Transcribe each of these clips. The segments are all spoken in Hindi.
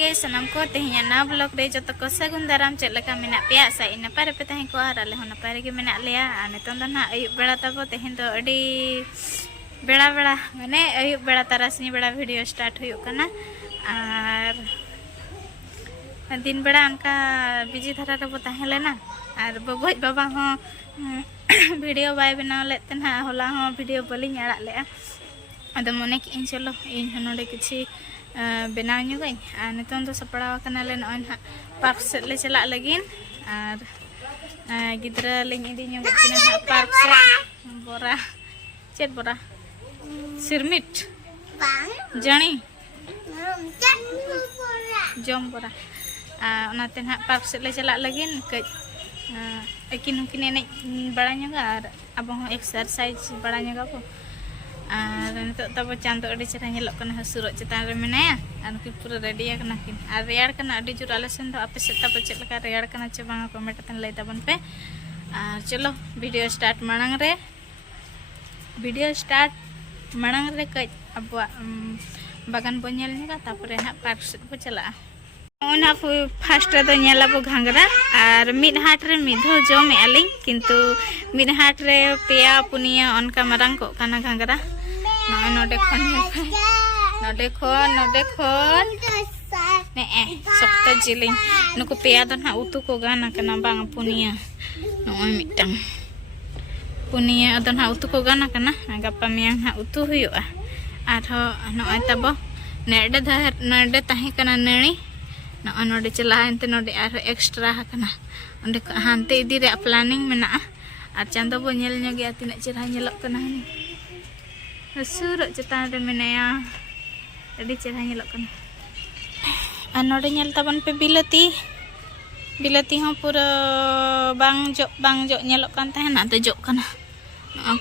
गे सनम को तेहना ना ब्लॉग रे जो को सगुन दाराम चेक लका मेना पे साई नपाय रे पे तहें को आर आले हो नपाय रे गे मेना लेया आ नितों दो ना अयुब बेड़ा तबो तेहें दो अडी बेड़ा बेड़ा माने अयुब बेड़ा तारासिनी बेड़ा वीडियो स्टार्ट हुई कना और दिन बेड़ा उनका बिजी धारा रे बो तहें लेना और बबोज बाबा हो वीडियो बाय बनाव लेते ना होला हो वीडियो बलिंग आड़ा लेआ अदो मने कि इन चलो इन नोडे किछि बनाव नुगई और नितों दो सपड़ाव कना ले नय ना पार्क से ले चला लगिन और गिद्रा लिंग इदी नुगत किना पार्क से बोरा चेत बोरा सिरमिट जानी जम बोरा ओनाते ना पार्क से ले चला लगिन कई एकिन उनकिन एने बड़ा नुगा और अब हो एक्सरसाइज बड़ा नुगा को और नितो तब चांदो अड़ी चेहरा नेलोग कना हसुरो चेतान रे मेनाया और कि पूरा रेडी कना किन और रेयाड़ कना अड़ी जुर आले सेन दो आपे सेता पे चेक लका रेयाड़ कना चे बांगा कमेंट तन लई ताबन पे और चलो वीडियो स्टार्ट मांग रे वीडियो स्टार्ट मांग रे कई अब बागान बो नेल नुगा तापरे ना पार्क से बो चला ओना फास्ट रे दो नेला बो घांगरा और मिड हाट रे मिद हो जमे आलिंग किंतु मिड हाट रे पेया पुनिया अनका मारांग को काना घांगरा नोडे खन ने सप्ता जिलिंग नुको पेया दो ना उतु को गाना कना बांग पुनिया नोय मिटंग पुनिया दो ना उतु को गाना कना गप्पा मियां ना उतु हुयुआ आरो नोय तबो नेडे ताहे कना नेणी नोडे चला एंते नोडे आरो एक्स्ट्रा कना ओंडे हानते इदी रे प्लानिंग मेना और चांदो बो नेल ᱧᱚᱜᱮ ᱛᱤᱱᱟᱹᱜ ᱪᱮᱨᱦᱟ ᱧᱮᱞᱚᱜ ᱠᱟᱱᱟ हसुर चेतान रे मेनाया अड़ी चेहरा नेलोग कना और नोडे नेल ताबन पे बिलाती बिलाती हो पूरा बांग जो नेलोग कान तहेना तो जो कना नो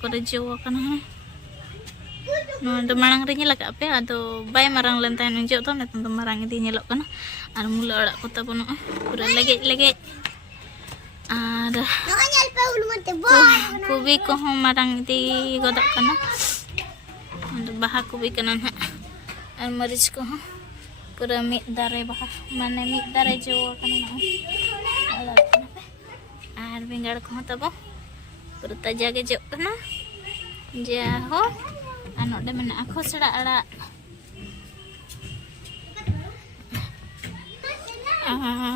करे जो कना नोडे मांग रे नेल का पे आदो बाय मारंग लेन तहेन जो तो नेतन तो मारंग इदी नेलोग कना और मुला अड़ा को ताबन पूरा लगे और कुबी को हम मारंग दी गदक कना बाहा कुबी कना ना और मरीच को पूरा मिद दारे बाहा माने मिद दारे जो कना ना और बेंगाड़ को तबो पूरा ताजा के जो कना जा हो और नोडे मेना खोसड़ा अड़ा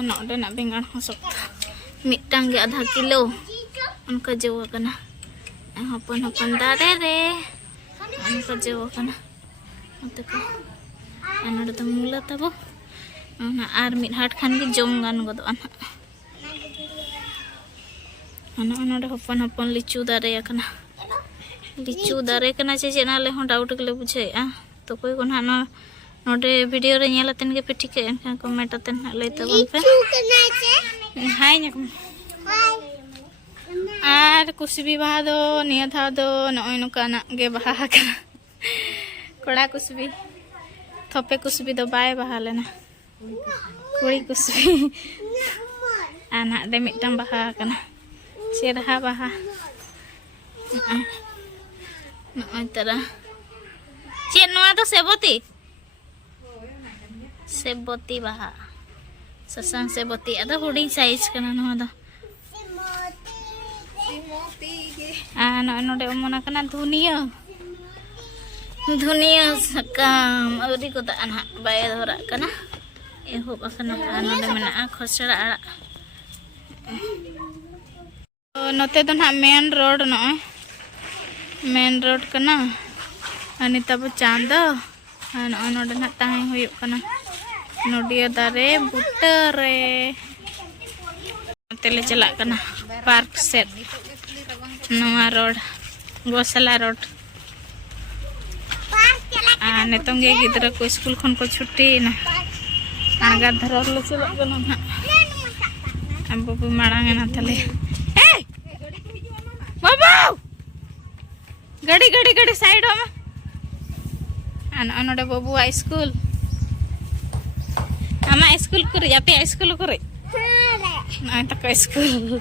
नोडे ना बेंगाड़ हो सकता मिटंग गे आधा किलो उनका जो कना हपन हपन दारे रे उनका जो कना ओते को नोडे तो मुला तबो आर मिट हाट खान गे जम गान गदो नोडे हपन हपन लिचू दारे कना चे नाले हो डाउट गले बुझे तो कोई को ना नोडे वीडियो रे नेलातन गे पे ठीके एनका कमेंट अतन लई तबन पे हाय नकम और कुसबी बाहा दो निया था दो नय नुकाना गे बाहा कना कोड़ा कुसबी थोपे कुसबी दो बाय बाहा लेना कुड़ी कुसबी आना दे मिटम बाहा कना चेरहा बाहा नय तरा चे नवा तो सेबती बाहा ससांग सेबती अदा हुडिंग साइज कना नवा दो नोडे मना कना धुनिया सकाम अवरी को दाना बाय धरा कना एहोब कना नोडे मेना खोसड़ा आड़ा नोते दो ना मेन रोड कना अनि तब चांदो नोडे ना ताहे हुयुक कना नोडिया दारे बुट्टा रे तेले चला कना पार्क सेट नवा रोड गोसला रोड नितों गे गिद्रा को स्कूल खन को छुट्टी ना आगा धरर ले चला कना ना अब बाबू माड़ांग ना तले ए बाबू गड़ी साइड हो नोडे बाबू स्कूल आमा स्कूल करे आपे स्कूल करे ना तक स्कूल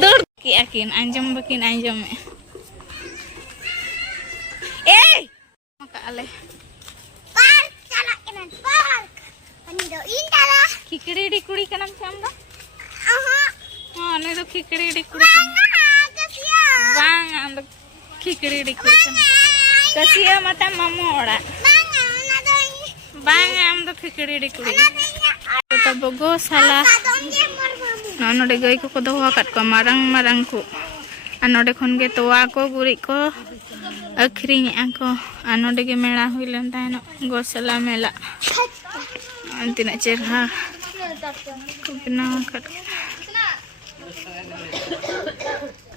दौड़ के आकिन अंजम बकिन अंजम ए मका आले खिकड़ी डी कुड़ी का नाम क्या है? हाँ नहीं तो खिकड़ी डी कुड़ी बांग हम तो खिकड़ी डी कुड़ी कसिया मत मामू ओड़ा बांग हम तो खिकड़ी डी कुड़ी तो बगो साला नोडे गई को दोहा कट को मारंग मारंग को नोडे खन के तोवा को गुरी को अखरिंग को नोडे के मेला हुई लेन तानो गोसाला मेला अंतिना चेहरा को बनाव कट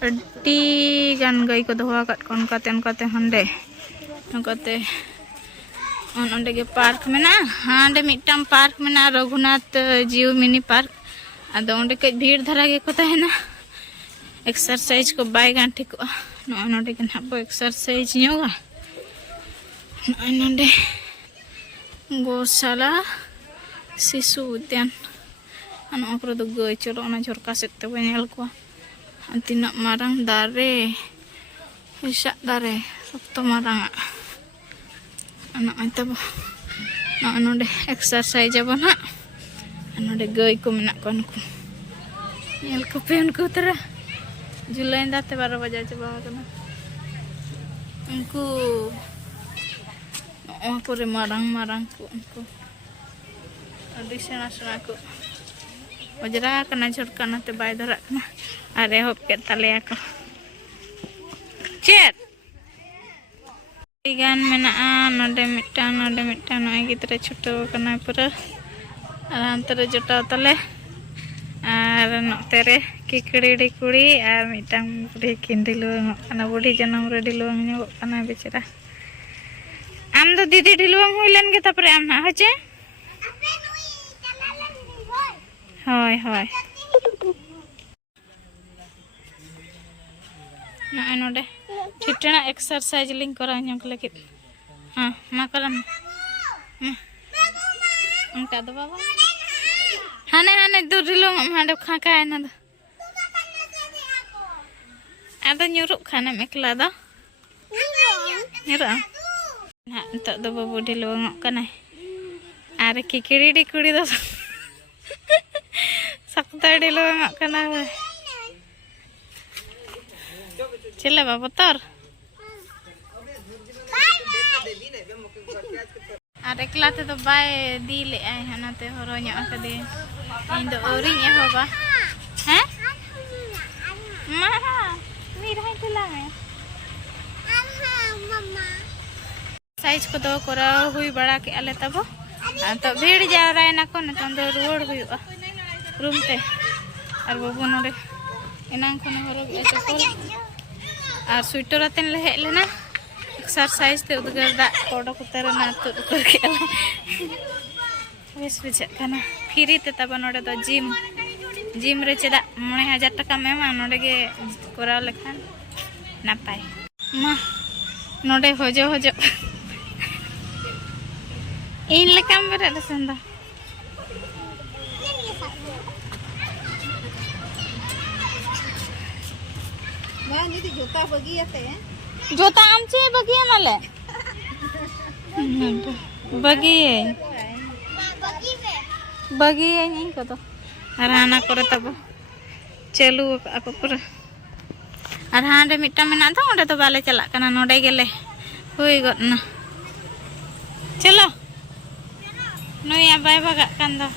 अड्डी गान गई को दोहा कट कोन काते हंडे नकाते ओंडे के पार्क में ना हांडे मिटम पार्क में ना रघुनाथ जीव मिनी पार्क आदो ओंडे के भीड़ धरा के को तहना एक्सरसाइज को बाय गान ठीक नोडे के ना बो एक्सरसाइज न्योगा नोडे गोशाला शिशु उद्यान अन ओकरो दो गई चलो ना झरका सेते बनेल को अंतिना मारंग दारे हिसा दारे सप्तो मारंग तब नोडे एक्सरसाइज अब ना नोडे गई को मेना को उनको नेल को पे उनको तरह जुलाई दाते 12 बजे चबा कना उनको ओपरे मारंग मारंग को उनको अडी सेना सेना को ओजरा कना झटका नाते बाय धरा कना अरे होप के तलेया को चेत गान मेना नोडे मिटा नोय गिद्रे छुटो कना पूरा अंतरे जटाव तले और नोतेरे किकड़ी कुड़ी और मिटांग बुढ़ी किन ढिलुआंग कना बुढ़ी जनम रे ढिलुआंग ᱧᱚᱜᱚᱜ कना बेचारा आम दो दीदी ढिलुआंग हुई लेन के तापरे आम ना होचे होय होय ना नोडे ठिटना एक्सरसाइज लिंक करा ᱧᱚᱜ लगित हां मा करम उनका दो बाबा हाने दुरिलो हांडे खाका ना दो आदो ᱧᱩᱨᱩᱜ खाना मेकला दो ᱧᱩᱨᱩᱜ ना तो दो बाबू ढिलुआंग कना आरे किकड़ी डी कुड़ी दो सकता ढिलुआंग कना चले बाबा तोर और एकला ते तो बाय दी ले आय हनाते हरो ᱧᱚᱜ कदे इन दो औरिंग एहोबा हैं मा मीरा चला में मम्मा साइज को दो करा हुई बड़ा के आले तब तो भीड़ जावरा ना को न तो रुवड़ हुआ रूम ते और बाबू नोडे इनांग को हरो के चप्पल और स्वेटर अतन ले हेज लेना एक्सरसाइज ते उदगर दा कोडो कुतर ना तो करके बेस बुझा कना फ्री ते तब नोडे दो जिम रे चदा 9000 टाका में मा नोडे के कोराव लेखान नापाय मा नोडे होजो इन लेकाम बरे दसंदा मैं नी जोता बगी आते जोता आमचे बगी माले बगी है नहीं को तो राना करे तब चलू ako पूरा और हांडे मिटा मेना तो ओंडे तो बाले चला कना नोडे गेले हुई गना चलो नोया बाय बगा कान दो